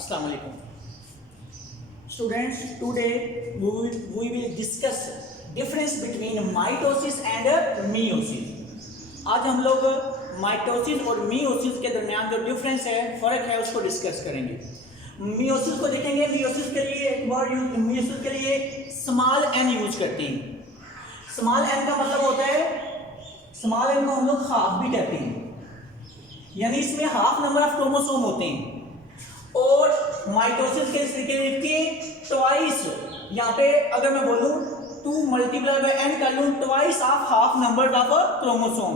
Assalamu alaikum. Students, today we will discuss difference between mitosis and meiosis. आज हम लोग mitosis और meiosis के दरमियान जो डिफरेंस है, फर्क है, उसको डिस्कस करेंगे। मियोसिस को देखेंगे। मियोसिस के लिए एक वर्ड मियोसिस के लिए स्मॉल एन यूज करते हैं। स्मॉल एन का मतलब होता है, स्मॉल एन को हम लोग हाफ भी कहते हैं, यानी इसमें हाफ नंबर ऑफ क्रोमोसोम होते हैं। और माइटोसिस के लिए ट्वाइस, यहाँ पे अगर मैं बोलूँ 2 मल्टीप्लाई बाय n कर लूँ, twice of half number of chromosome,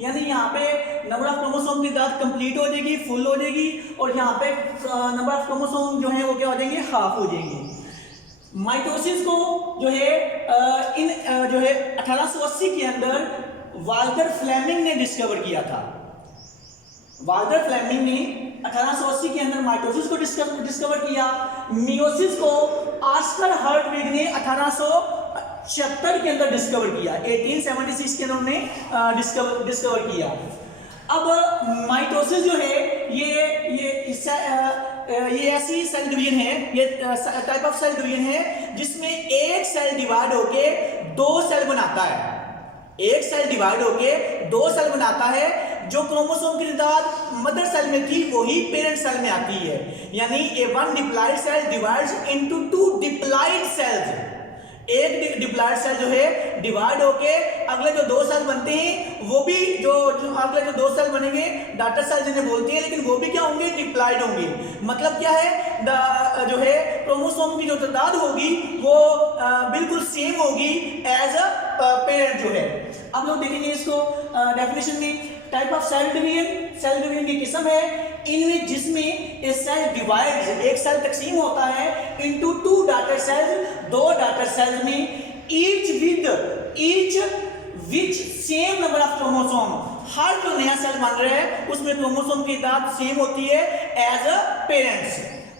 यानी यहाँ पे नंबर ऑफ क्रोमोसोम की तादाद कंप्लीट हो जाएगी, फुल हो जाएगी, और यहाँ पे नंबर ऑफ क्रोमोसोम जो है वो क्या हो जाएंगे, हाफ हो जाएंगे। माइटोसिस को जो है 1880 के अंदर वाल्टर फ्लेमिंग ने डिस्कवर किया था। वाल्टर फ्लेमिंग ने 1880 के अंदर माइटोसिस को डिस्कवर किया। मियोसिस को ऑस्कर हर्टविग ने 1876 के अंदर डिस्कवर किया। 1876 के अंदर उन्होंने डिस्कवर किया। अब माइटोसिस जो है ये ऐसी सेल डिवीजन है, ये टाइप ऑफ सेल डिवीजन है जिसमें एक सेल डिवाइड होके 2 सेल बनाता है। एक सेल डिवाइड होके 2 सेल बनाता है। जो क्रोमोसोम की तादाद मदर सेल में थी वही पेरेंट सेल में आती है, यानी a 1 diploid cell divides into 2 diploid cells. एक डिप्लॉइड सेल जो है डिवाइड होके अगले जो 2 सेल बनते हैं वो भी जो अगले जो 2 सेल बनेंगे डॉटर सेल जिन्हें बोलते हैं, लेकिन वो भी क्या होंगे, डिप्लॉइड होंगे। मतलब क्या है, जो है क्रोमोसोम की जो तादाद होगी वो बिल्कुल सेम होगी एज अ पेरेंट जो है। अब लोग देखेंगे इसको डेफिनेशन में। टाइप ऑफ सेल डिवीजन की किस्म है इनमें जिसमें एक सेल डिवाइड्स, एक सेल तकसीम होता है into 2 daughter cells, 2 daughter cells में each which same number of chromosome. हर जो नया सेल बन रहा है उसमें क्रोमोसोम की तादाद सेम होती है एज अ पेरेंट्स।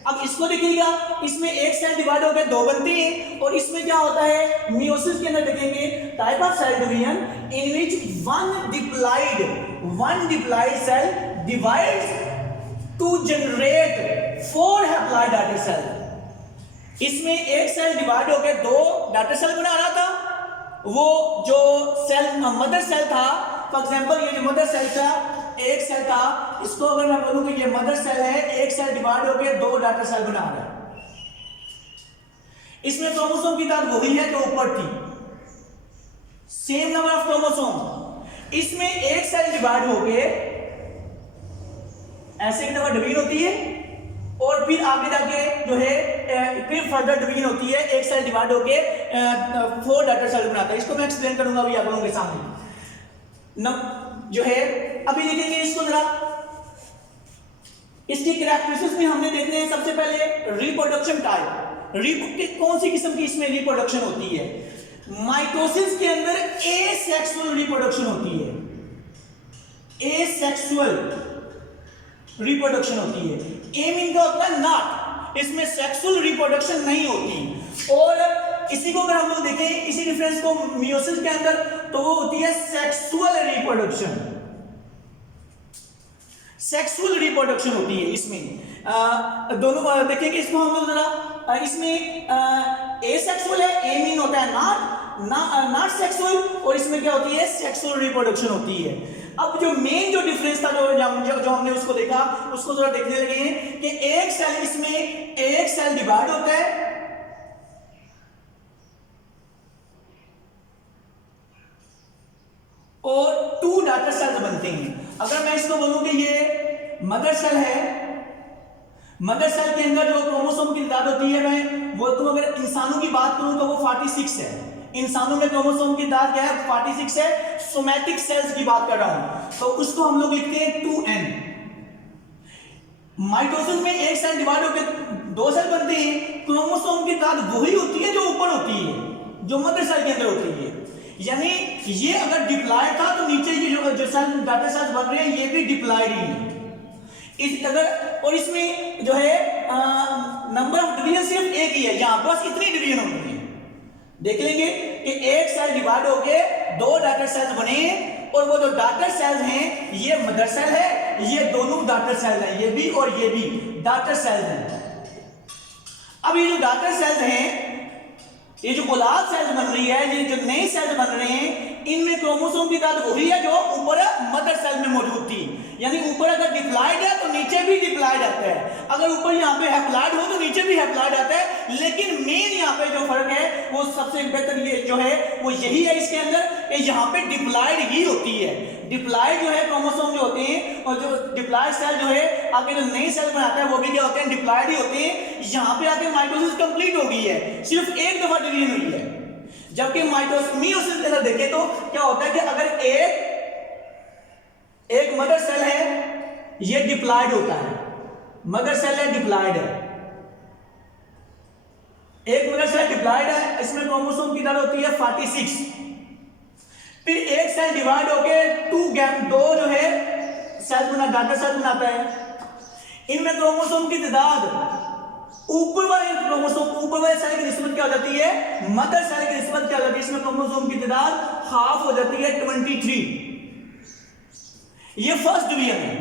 अब इसको देखिएगा, इसमें एक सेल डिवाइड होकर 2 बनते हैं, और इसमें क्या होता है, मियोसिस के अंदर देखेंगे type of cell division in which one diploid cell divides to generate 4 haploid daughter cell। इसमें एक सेल डिवाइड होकर 2 डॉटर सेल बना रहा था। वो जो सेल मदर सेल था, फॉर एग्जांपल ये जो मदर सेल था, एक सेल था, इसको अगर मैं बोलूं कि ये मदर सेल है, एक सेल डिवाइड होकर 2 डॉटर सेल बना रहा है। इसमें क्रोमोसोम की तादाद वही है जो ऊपर थी, सेम नंबर ऑफ क्रोमोसोम। इसमें एक सेल डिवाइड होके ऐसे एक दफा डिवीजन होती है, और फिर आगे जाके जो है फिर फर्दर डिवीजन होती है, एक सेल डिवाइड होके 4 डॉटर सेल बनाता है। इसको मैं एक्सप्लेन करूंगा अभी आप लोगों के सामने जो है। अभी देखेंगे इसको जरा, इसकी कैरेक्टरिस्टिक्स में हमने देखने हैं सबसे पहले रिप्रोडक्शन टाइप। कौन सी किस्म की इसमें रिप्रोडक्शन होती है। माइटोसिस के अंदर एसेक्सुअल रिप्रोडक्शन होती है, एसेक्सुअल रिप्रोडक्शन होती है। ए मीन का होता है नॉट, इसमें सेक्सुअल रिप्रोडक्शन नहीं होती। और इसी को अगर हम लोग देखें, इसी डिफरेंस को मियोसिस के अंदर, तो वो होती है सेक्सुअल रिप्रोडक्शन। सेक्सुअल रिप्रोडक्शन होती है इसमें। दोनों देखेंगे इसको हम लोग जरा। इसमें एसेक्सुअल है, ए मीन होता है नॉट सेक्सुअल, और इसमें क्या होती है, सेक्सुअल रिप्रोडक्शन होती है। अब जो मेन जो डिफरेंस था जो हमने उसको देखा, उसको जरा देखने लगे हैं कि एक सेल, इसमें एक सेल डिवाइड होता है, और 2 डॉटर सेल्स बनते हैं। अगर मैं इसको बोलूं कि ये मदर सेल है, मदर सेल के अंदर जो क्रोमोसोम की तादाद होती है, मैं बोलता हूं अगर इंसानों की बात करूं तो वो 46 है। इंसानों में क्रोमोसोम की तादाद क्या है, 46 है। सोमैटिक सेल्स की बात कर रहा हूं तो उसको हम लोग लिखते हैं 2n। माइटोसिस में एक सेल डिवाइड होकर 2 सेल बनते हैं, क्रोमोसोम की तादाद वही होती है जो ऊपर होती है, जो मदर सेल के अंदर होती है। यानी ये अगर डिप्लॉइड था तो नीचे ये जो सेल डॉटर सेल्स बन रहे हैं ये भी डिप्लॉइड ही है। और इसमें जो है नंबर ऑफ डिवीजन सिर्फ एक ही है, यहां बस इतनी डिवीजन होती है। देख लेंगे कि एक सेल डिवाइड होके 2 डॉटर सेल्स बने, और वो जो डॉटर सेल्स हैं ये मदर सेल है, ये दोनों डॉटर सेल हैं, ये भी और ये भी डॉटर सेल्स हैं। अब ये जो डॉटर सेल्स हैं, ये जो गोलार्ध सेल्स बन रही है, ये जो नए सेल्स बन रहे हैं, इनमें क्रोमोसोम की तादाद वही है जो ऊपर मदर सेल में मौजूद थी। यानी ऊपर अगर डिप्लॉइड है तो नीचे भी डिप्लॉइड आता है, अगर ऊपर यहाँ पे हैप्लॉइड हो तो नीचे भी हैप्लॉइड आता है। लेकिन मेन यहाँ पे जो फर्क है वो सबसे बेहतर ये जो है वो यही है इसके अंदर कि यहाँ पे डिप्लॉइड ही होती है। डिप्लॉइड जो है क्रोमोसोम जो होते हैं, और जो डिप्लॉइड सेल जो है आगे जो नई सेल बनाता है वो भी क्या होते हैं, डिप्लॉइड ही होते हैं। यहाँ पे आके माइटोसिस कंप्लीट हो गई है, सिर्फ एक दफा डिवीजन हुई है। जबकि मियोसिस के अंदर देखें तो क्या होता है कि अगर एक मदर सेल है, ये डिप्लॉइड होता है, मदर सेल है डिप्लॉइड है, एक मदर सेल डिप्लॉइड है, इसमें क्रोमोसोम की तादाद होती है 46। फिर एक सेल डिवाइड होके दो जो है सेल बना, डॉटर सेल बनाता है। इनमें क्रोमोसोम की तादाद ऊपर वाले क्रोमोसोम, ऊपर वाले सेल की निस्बत क्या हो जाती है, मदर सेल की निस्बत क्या हो जाती है, इसमें क्रोमोसोम की तादाद हाफ हो जाती है 23। ये फर्स्ट डिवीजन है।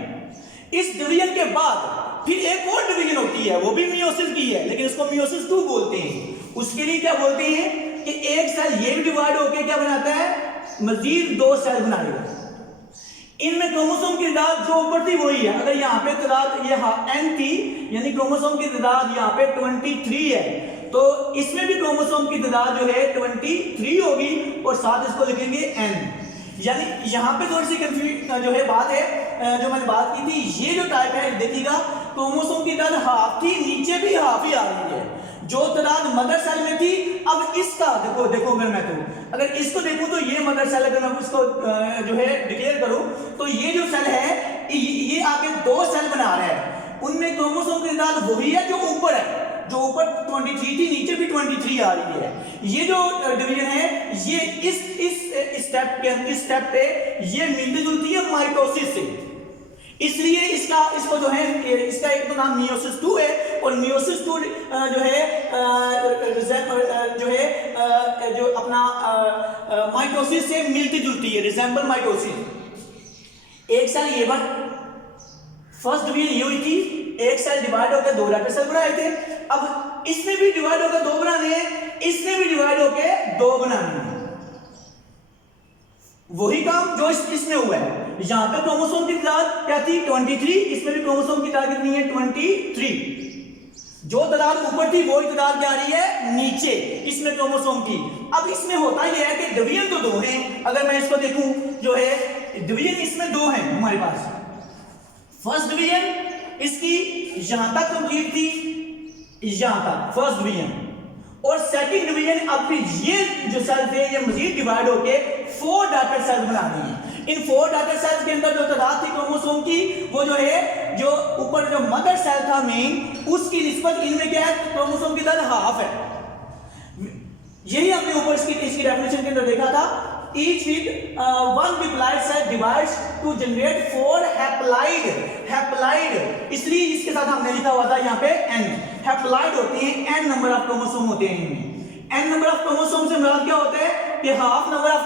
इस डिवीजन के बाद फिर एक और डिवीजन होती है, वो भी मियोसिस की है, लेकिन उसको मियोसिस 2 बोलते हैं। उसके लिए क्या बोलते हैं कि एक सेल ये भी डिवाइड होकर क्या बनाता है, मजीद 2 सेल बनाएगा। इनमें क्रोमोसोम की तादाद जो ऊपर थी वही है। अगर यहाँ पे तादाद ये n थी, यानी क्रोमोसोम की तादाद यहाँ पे 23 है, तो इसमें भी क्रोमोसोम की तादाद जो है 23 होगी, और साथ इसको लिखेंगे n। यानी यहाँ पे थोड़ी सी कंफ्यूज जो है बात है, जो मैंने बात की थी, ये जो टाइप है देखिएगा, क्रोमोसोम की तादाद हाफ थी, नीचे भी हाफ ही आ रही है। जो तादाद मदर सेल में थी, अब इसका देखो अगर मैं अगर इसको देखूं तो ये मदर सेल, अगर मैं इसको जो है डिक्लेयर करूं तो ये जो सेल है ये आगे 2 सेल बना रहा है। उनमें क्रोमोसोम की तादाद वही है जो ऊपर है, जो ऊपर 23 थी, नीचे भी 23 आ रही है। ये जो डिवीजन है ये इस स्टेप पे ये मिलती जुलती है माइटोसिस से, इसलिए इसको जो है इसका एक तो नाम मियोसिस 2 है, और मियोसिस 2 जो अपना माइटोसिस से मिलती जुलती है, रिजेंबल माइटोसिस। एक सेल ये फर्स्ट डिवीजन ये हुई थी, एक सेल डिवाइड होकर 2 डॉटर सेल बनाए थे। अब इसने भी डिवाइड होकर 2 बनाने हैं, इसने भी डिवाइड होकर 2 बनाने हैं, वही काम जो इसमें हुआ है। यहां पे क्रोमोसोम की तादाद क्या थी, 23, इसमें भी क्रोमोसोम की तादाद कितनी है, 23। जो तादाद ऊपर थी वही तादाद क्या आ रही है नीचे, इसमें क्रोमोसोम की। अब इसमें होता यह है कि डिवीजन तो 2 हैं। अगर मैं इसको देखूं जो है डिवीजन इसमें 2 हैं हमारे पास। फर्स्ट डिवीजन इसकी यहां तक कंप्लीट थी, यहां तक फर्स्ट डिवीजन, और सेकंड डिवीजन अब फिर ये जो सेल थे ये मजीद डिवाइड होके 4 डॉटर सेल्स बना दी हैं। इन 4 डॉटर सेल्स के अंदर जो तादाद थी क्रोमोसोम की, वो जो है जो ऊपर जो मदर सेल था मेन, उसकी निस्बत इनमें क्या है, क्रोमोसोम की तादाद हाफ है। यही हमने ऊपर इसकी डेफिनेशन के अंदर देखा था। Each with one diploid cell divides to generate 4 haploid, इसलिए इसके साथ हमने लिखा हुआ था यहाँ पे n। हैप्लॉइड होते हैं, n नंबर ऑफ क्रोमोसोम होते हैं इनमें। n नंबर ऑफ क्रोमोसोम से मुराद क्या होता है कि हाफ नंबर ऑफ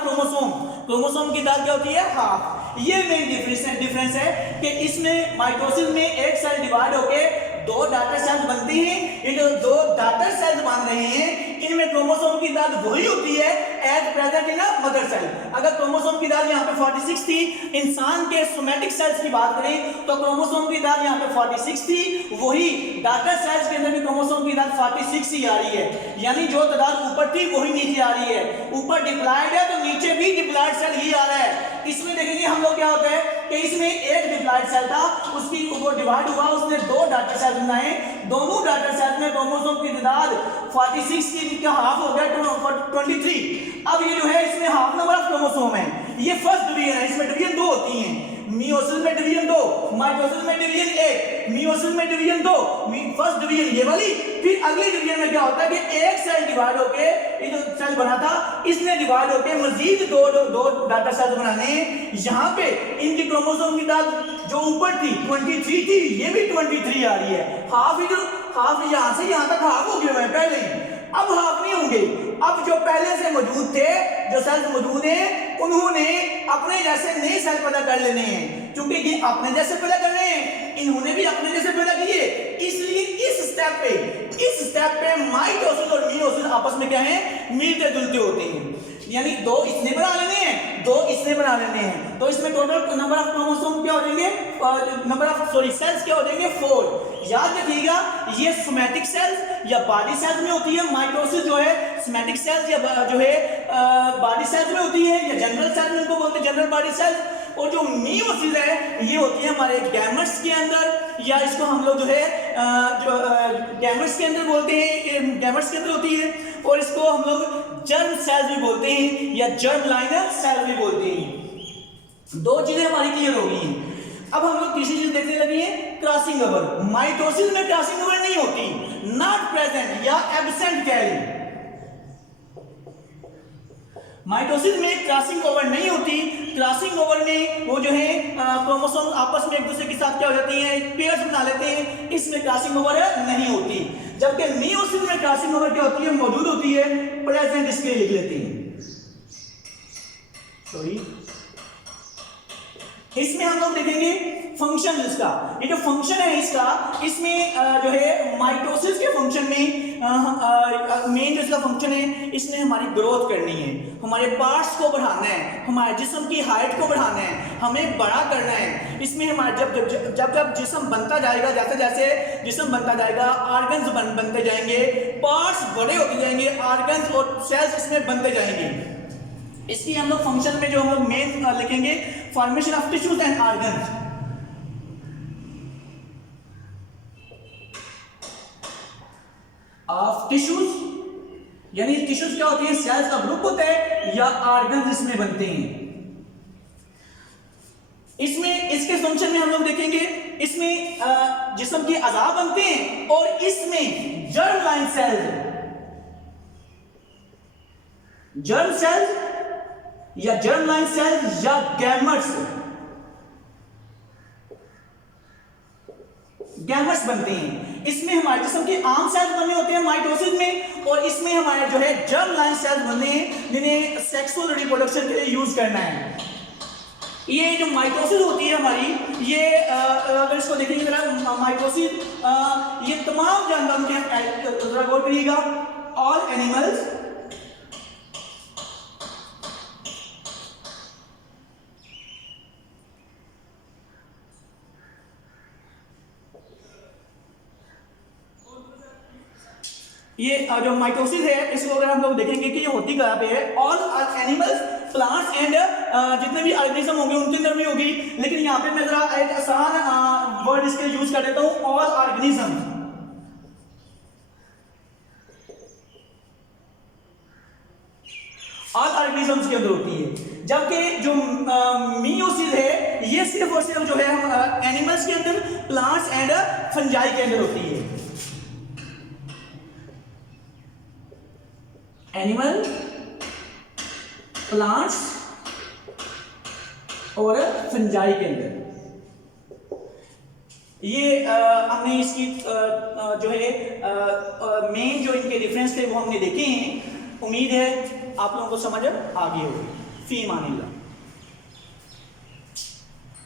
क्रोमोसोम की तादाद क्या होती है, हाफ। ये मेन डिफरेंस है कि इसमें माइटोसिस में एक सेल डिवाइड होके 2 डॉटर सेल्स बनती हैं। ये जो 2 डॉटर सेल्स बन रहे हैं इनमें क्रोमोसोम की तादाद वही होती है as present in mother cell. अगर क्रोमोसोम की तादाद यहाँ पे 46 थी, इंसान के सोमैटिक सेल्स की बात करें तो क्रोमोसोम की तादाद यहाँ पे 46 थी, वही डॉटर सेल्स के अंदर भी क्रोमोसोम की तादाद 46 ही आ रही है। यानी जो तादाद ऊपर थी वही नीचे आ रही है। ऊपर डिप्लॉइड है तो नीचे भी डिप्लॉइड सेल ही आ रहा है। इसमें देखेंगे हम लोग क्या होता है कि इसमें एक डिप्लॉइड सेल था, उसकी वो डिवाइड हुआ, उसने 2 डॉटर सेल बनाए। दोनों डॉटर सेल में क्रोमोसोम की तादाद 46 की हाफ हो गया 23। अब ये जो है इसमें हाफ नंबर ऑफ क्रोमोसोम है। ये फर्स्ट डिवीजन है, इसमें डिवीजन 2 होती हैं। मियोसिस में डिवीजन 2, माइटोसिस में डिवीजन 1, मियोसिस में डिवीजन 2, फर्स्ट डिवीजन ये वाली। फिर अगली डिवीजन में क्या होता है कि एक सेल डिवाइड होके, ये जो सेल बना था इसने डिवाइड होके मजीद 2 डॉटर सेल्स बनाने हैं। यहाँ पे इनकी क्रोमोसोम की तादाद जो ऊपर थी 23 थी, ये भी 23 आ रही है। हाफ यहाँ से यहाँ तक हाफ हो गए पहले ही, अब हाफ नहीं होंगे। अब जो पहले से मौजूद थे, जो सेल्स मौजूद हैं, उन्होंने अपने जैसे नए सेल पैदा कर लेने हैं। क्योंकि ये अपने जैसे पैदा कर रहे हैं, इन्होंने भी अपने जैसे पैदा किए, इसलिए इस स्टेप स्टेप पे माइटोसिस और मियोसिस आपस में क्या है, मिलते जुलते होते हैं। यानी दो इसने बना लेने हैं, दो इसने बना लेने हैं, तो इसमें टोटल नंबर ऑफ क्रोमोसोम क्या हो जाएंगे, नंबर ऑफ सेल्स क्या हो जाएंगे 4। याद रखिएगा ये सोमैटिक सेल्स या बॉडी सेल्स में होती है, माइटोसिस जो है सोमैटिक सेल्स या जो है बॉडी सेल्स में होती है, या जनरल सेल्स में उनको बोलते हैं जनरल बॉडी सेल्स। और जो मियोसिस है ये होती है हमारे गैमेट्स के अंदर, या इसको हम लोग जो है जो गैमेट्स के अंदर बोलते हैं, गैमेट्स के अंदर होती है, और इसको हम लोग जर्म सेल्स भी बोलते हैं या जर्म लाइनर सेल्स भी बोलते हैं। दो चीजें हमारी क्लियर हो गई हैं। अब हम लोग तीसरी चीज देखने लगे हैं, क्रॉसिंग ओवर। माइटोसिस में क्रॉसिंग ओवर नहीं होती, नॉट प्रेजेंट या एब्सेंट कैरी। माइटोसिस में क्रॉसिंग ओवर नहीं होती, क्रॉसिंग ओवर में वो जो है क्रोमोसोम आपस में एक दूसरे के साथ क्या हो जाती हैं, पेयर्स बना लेते हैं, इसमें क्रॉसिंग ओवर नहीं होती। जबकि मियोसिस में क्रॉसिंग ओवर क्या होती है, मौजूद होती है, प्रेजेंट इसके लिए लिख लेते हैं। सॉरी, इसमें हम लोग देखेंगे फंक्शन इसका, ये जो फंक्शन है इसका, इसमें जो है माइटोसिस के फंक्शन में मेन जो इसका फंक्शन है, इसमें हमारी ग्रोथ करनी है, हमारे पार्ट्स को बढ़ाना है, हमारे जिस्म की हाइट को बढ़ाना है, हमें बड़ा करना है। इसमें हमारा जब जिस्म बनता जाएगा, जैसे जैसे जिस्म बनता जाएगा, ऑर्गन्स बनते जाएंगे, पार्ट्स बड़े होते जाएंगे, ऑर्गन्स और सेल्स इसमें बनते जाएंगे। इसकी हम लोग फंक्शन में जो हम लोग मेन लिखेंगे, formation of tissues and organs. Of tissues, यानी टिश्यूज क्या होती है, सेल्स का ग्रुप होता है, या ऑर्गन्स इसमें बनते हैं। इसमें इसके फंक्शन में हम लोग देखेंगे, इसमें जिस्म के अज़ा बनते हैं, और इसमें germ line cells, germ cells या जर्म लाइन सेल्स या गैमेट्स बनते हैं। इसमें हमारे जिस्म के आम सेल्स बने होते हैं माइटोसिस में, और इसमें हमारे जो है जर्म लाइन सेल्स बने हैं, जिन्हें सेक्सुअल रिप्रोडक्शन के लिए यूज करना है। ये जो माइटोसिस होती है हमारी, ये अगर इसको देखेंगे जरा, माइटोसिस ये तमाम जानवरों के, जरा गौर करिएगा, ऑल एनिमल्स ये जो माइटोसिस है, इसको अगर हम लोग देखेंगे कि ये होती कहाँ पे है, ऑल एनिमल्स, प्लांट्स एंड जितने भी ऑर्गेनिज्म होंगे उनके अंदर भी होगी, लेकिन यहाँ पे मैं जरा एक आसान वर्ड इसके यूज कर देता हूँ, ऑल ऑर्गेनिज्म। ऑल ऑर्गेनिजम्स के अंदर होती है। जबकि जो मियोसिस है ये सिर्फ और सिर्फ जो है एनिमल्स के अंदर, प्लांट्स एंड फंजाई के अंदर होती है। एनिमल, प्लांट्स और फंजाई के अंदर ये हमने इसकी जो है मेन जो इनके डिफरेंस थे वो हमने देखे हैं। उम्मीद है आप लोगों को समझ आ गई होगी। फी मानिल्लाह।